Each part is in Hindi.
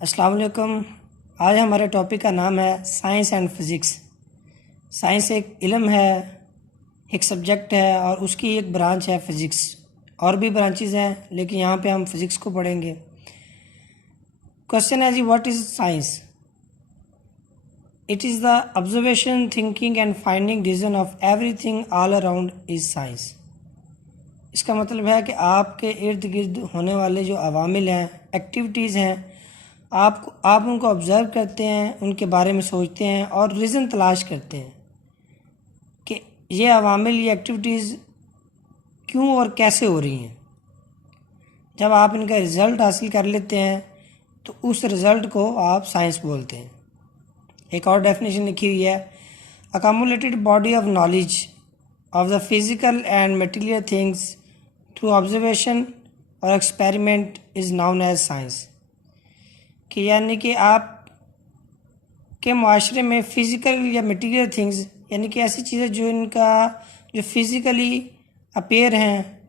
अस्सलाम वालेकुम। आज हमारे टॉपिक का नाम है साइंस एंड फिज़िक्स। साइंस एक इल्म है, एक सब्जेक्ट है और उसकी एक ब्रांच है फ़िज़िक्स। और भी ब्रांचेस हैं लेकिन यहाँ पे हम फिज़िक्स को पढ़ेंगे। क्वेश्चन है जी, what is science? It is the observation, thinking and finding reason of everything all around is science. इसका मतलब है कि आपके इर्द गिर्द होने वाले जो अवामिल हैं, एक्टिविटीज़ हैं, आप उनको ऑब्ज़र्व करते हैं, उनके बारे में सोचते हैं और रीज़न तलाश करते हैं कि ये अवामिल, ये एक्टिविटीज़ क्यों और कैसे हो रही हैं। जब आप इनका रिज़ल्ट हासिल कर लेते हैं तो उस रिज़ल्ट को आप साइंस बोलते हैं। एक और डेफिनेशन लिखी हुई है, accumulated body of knowledge of the physical and material things through observation और experiment is known as science. कि यानी कि आप के माशरे में फ़िज़िकल या मटीरियल थिंग्स, यानी कि ऐसी चीज़ें जो फिज़िकली अपेयर हैं,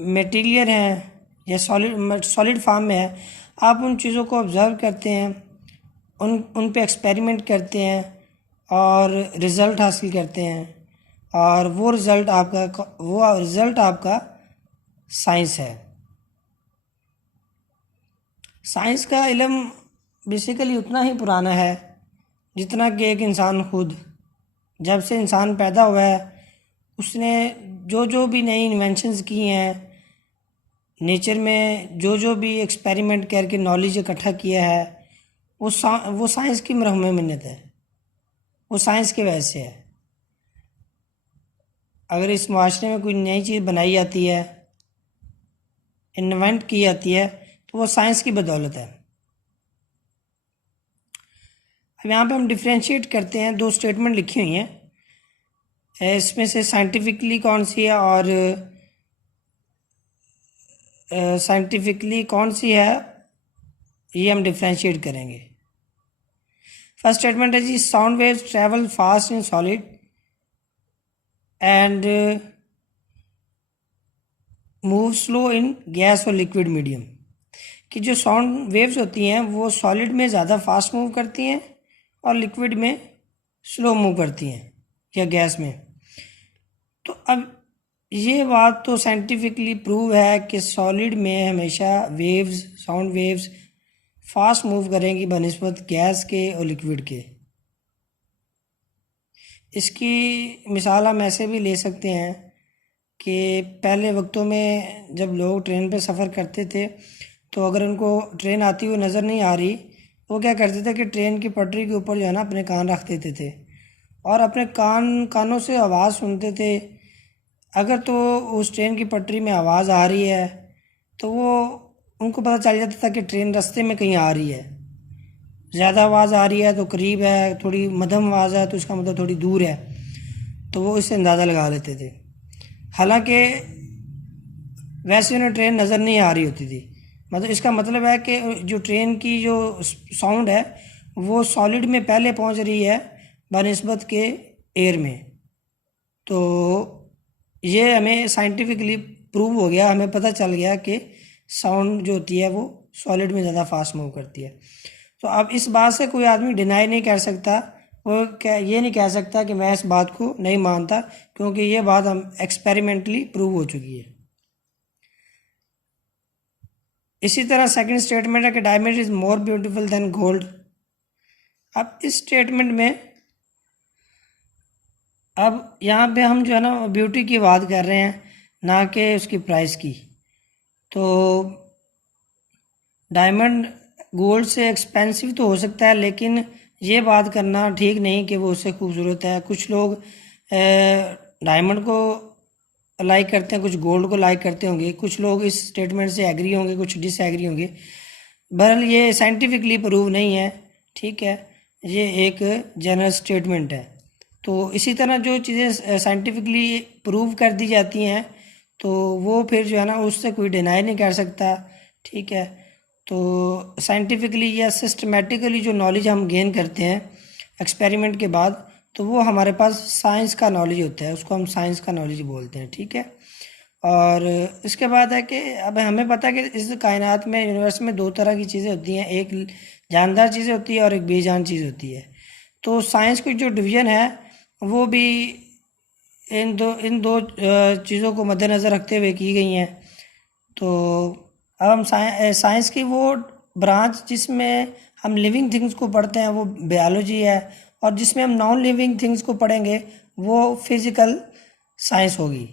मटीरियल हैं या सॉलिड फॉर्म में है, आप उन चीज़ों को ऑब्ज़र्व करते हैं, उन पे एक्सपेरिमेंट करते हैं और रिज़ल्ट हासिल करते हैं और वो रिज़ल्ट आपका साइंस है। साइंस का इल्म बेसिकली उतना ही पुराना है जितना कि एक इंसान खुद। जब से इंसान पैदा हुआ है उसने जो भी नई इन्वेंशंस की हैं, नेचर में जो भी एक्सपेरिमेंट करके नॉलेज इकट्ठा किया है, वो साइंस की मरहूम मिन्नत है, वो साइंस की वजह से है। अगर इस माशरे में कोई नई चीज़ बनाई जाती है, इन्वेंट की जाती है, तो वो साइंस की बदौलत है। अब यहाँ पे हम डिफ्रेंशिएट करते हैं, दो स्टेटमेंट लिखी हुई हैं, इसमें से साइंटिफिकली कौन सी है और साइंटिफिकली कौन सी है, ये हम डिफ्रेंशिएट करेंगे। फर्स्ट स्टेटमेंट है जी, sound waves travel fast in solid and move slow in gas और लिक्विड मीडियम। कि जो साउंड वेव्स होती हैं वो सॉलिड में ज़्यादा फास्ट मूव करती हैं और लिक्विड में स्लो मूव करती हैं या गैस में। तो अब ये बात तो साइंटिफिकली प्रूव है कि सॉलिड में हमेशा साउंड वेव्स फास्ट मूव करेंगी बनिस्बत गैस के और लिक्विड के। इसकी मिसाल हम ऐसे भी ले सकते हैं कि पहले वक्तों में जब लोग ट्रेन पे सफ़र करते थे तो अगर उनको ट्रेन आती हुई नज़र नहीं आ रही, वो क्या करते थे कि ट्रेन की पटरी के ऊपर जो है ना अपने कान रख देते थे और अपने कानों से आवाज़ सुनते थे। अगर तो उस ट्रेन की पटरी में आवाज़ आ रही है तो वो उनको पता चल जाता था कि ट्रेन रास्ते में कहीं आ रही है। ज़्यादा आवाज़ आ रही है तो करीब है, थोड़ी मध्यम आवाज़ है तो इसका मतलब थोड़ी दूर है, तो वो इससे अंदाज़ा लगा लेते थे। हालांकि वैसे उन्हें ट्रेन नज़र नहीं आ रही होती थी। मतलब इसका मतलब है कि जो ट्रेन की जो साउंड है वो सॉलिड में पहले पहुंच रही है बनिस्बत के एयर में। तो ये हमें साइंटिफिकली प्रूव हो गया, हमें पता चल गया कि साउंड जो होती है वो सॉलिड में ज़्यादा फास्ट मूव करती है। तो अब इस बात से कोई आदमी डिनाई नहीं कर सकता, ये नहीं कह सकता कि मैं इस बात को नहीं मानता, क्योंकि ये बात हम एक्सपेरिमेंटली प्रूव हो चुकी है। इसी तरह सेकंड स्टेटमेंट है कि diamond is more beautiful then gold. अब इस स्टेटमेंट में अब यहाँ पे हम जो है ना ब्यूटी की बात कर रहे हैं, ना कि उसकी प्राइस की। तो डायमंड गोल्ड से एक्सपेंसिव तो हो सकता है, लेकिन ये बात करना ठीक नहीं कि वो उससे खूबसूरत है। कुछ लोग डायमंड को लाइक करते हैं, कुछ गोल्ड को लाइक करते होंगे, कुछ लोग इस स्टेटमेंट से एग्री होंगे, कुछ डिसएग्री होंगे। बहरहाल ये साइंटिफिकली प्रूव नहीं है, ठीक है, ये एक जनरल स्टेटमेंट है। तो इसी तरह जो चीज़ें साइंटिफिकली प्रूव कर दी जाती हैं तो वो फिर जो है ना उससे कोई डिनाई नहीं कर सकता, ठीक है। तो साइंटिफिकली या सिस्टमेटिकली जो नॉलेज हम गेन करते हैं एक्सपेरिमेंट के बाद, तो वो हमारे पास साइंस का नॉलेज होता है, उसको हम साइंस का नॉलेज बोलते हैं, ठीक है। और इसके बाद है कि अब हमें पता है कि इस कायनात में, यूनिवर्स में दो तरह की चीज़ें होती हैं, एक जानदार चीज़ें होती है और एक बेजान चीज़ होती है। तो साइंस की जो डिवीज़न है वो भी इन दो चीज़ों को मद्देनज़र रखते हुए की गई हैं। तो अब हम साइंस की वो ब्रांच जिसमें हम लिविंग थिंग्स को पढ़ते हैं वो बायोलॉजी है, और जिसमें हम नॉन लिविंग थिंग्स को पढ़ेंगे वो फिज़िकल साइंस होगी।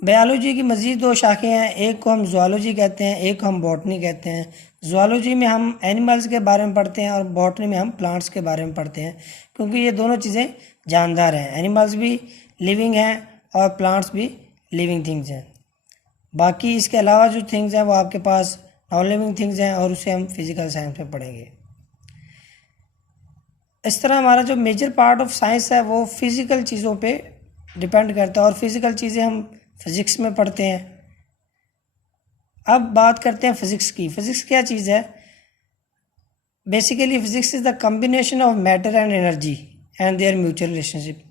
बायोलॉजी की मज़ीद दो शाखें हैं, एक को हम ज़ूलॉजी कहते हैं, एक को हम बॉटनी कहते हैं। ज़ूलॉजी में हम एनिमल्स के बारे में पढ़ते हैं और बॉटनी में हम प्लांट्स के बारे में पढ़ते हैं, क्योंकि ये दोनों चीज़ें जानदार हैं। एनिमल्स भी लिविंग हैं और प्लांट्स भी लिविंग थिंग्स हैं। बाकी इसके अलावा जो थिंग्स हैं वो आपके पास नॉन लिविंग थिंग्स हैं, और उसे हम फिज़िकल साइंस में पढ़ेंगे। इस तरह हमारा जो मेजर पार्ट ऑफ साइंस है वो फिज़िकल चीज़ों पे डिपेंड करता है, और फिज़िकल चीज़ें हम फिज़िक्स में पढ़ते हैं। अब बात करते हैं फिज़िक्स की। फ़िज़िक्स क्या चीज़ है? Basically physics is the combination of matter and energy and there mutual relationship.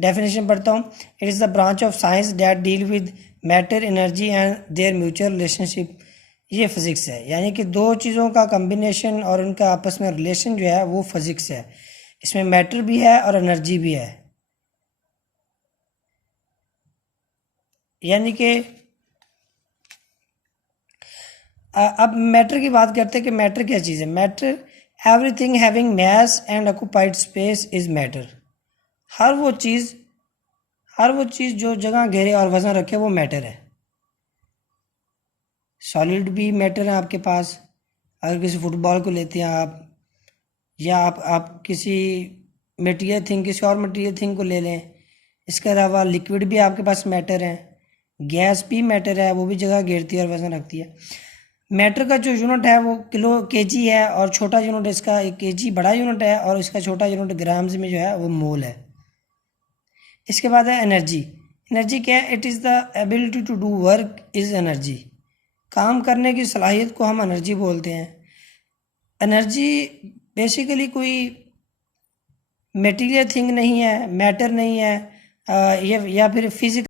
Definition पढ़ता हूँ। It is the branch of science that deal with matter, energy and there mutual relationship. ये फिज़िक्स है, यानी कि दो चीज़ों का कम्बिनेशन और उनका आपस में रिलेशन जो है वो फिज़िक्स है। इसमें मैटर भी है और एनर्जी भी है। यानी कि अब मैटर की बात करते हैं कि मैटर क्या चीज़ है। Matter, everything having mass and occupied space is matter. हर वो चीज़ हर वो चीज़ जो जगह घेरे और वजन रखे वो मैटर है। सॉलिड भी मैटर है आपके पास। अगर किसी फुटबॉल को लेते हैं आप, या आप किसी मटेरियल थिंग, किसी और मटेरियल थिंग को ले लें। इसके अलावा लिक्विड भी आपके पास मैटर है, गैस भी मैटर है, वो भी जगह घेरती है और वजन रखती है। मैटर का जो यूनिट है वो किलो केजी है, और छोटा यूनिट इसका, एक केजी बड़ा यूनिट है और इसका छोटा यूनिट ग्राम्स में जो है वो मोल है। इसके बाद है एनर्जी। एनर्जी क्या है? It is the ability to do work is energy. काम करने की सलाहियत को हम एनर्जी बोलते हैं। एनर्जी बेसिकली कोई मटेरियल थिंग नहीं है, मैटर नहीं है, या फिर फिजिकल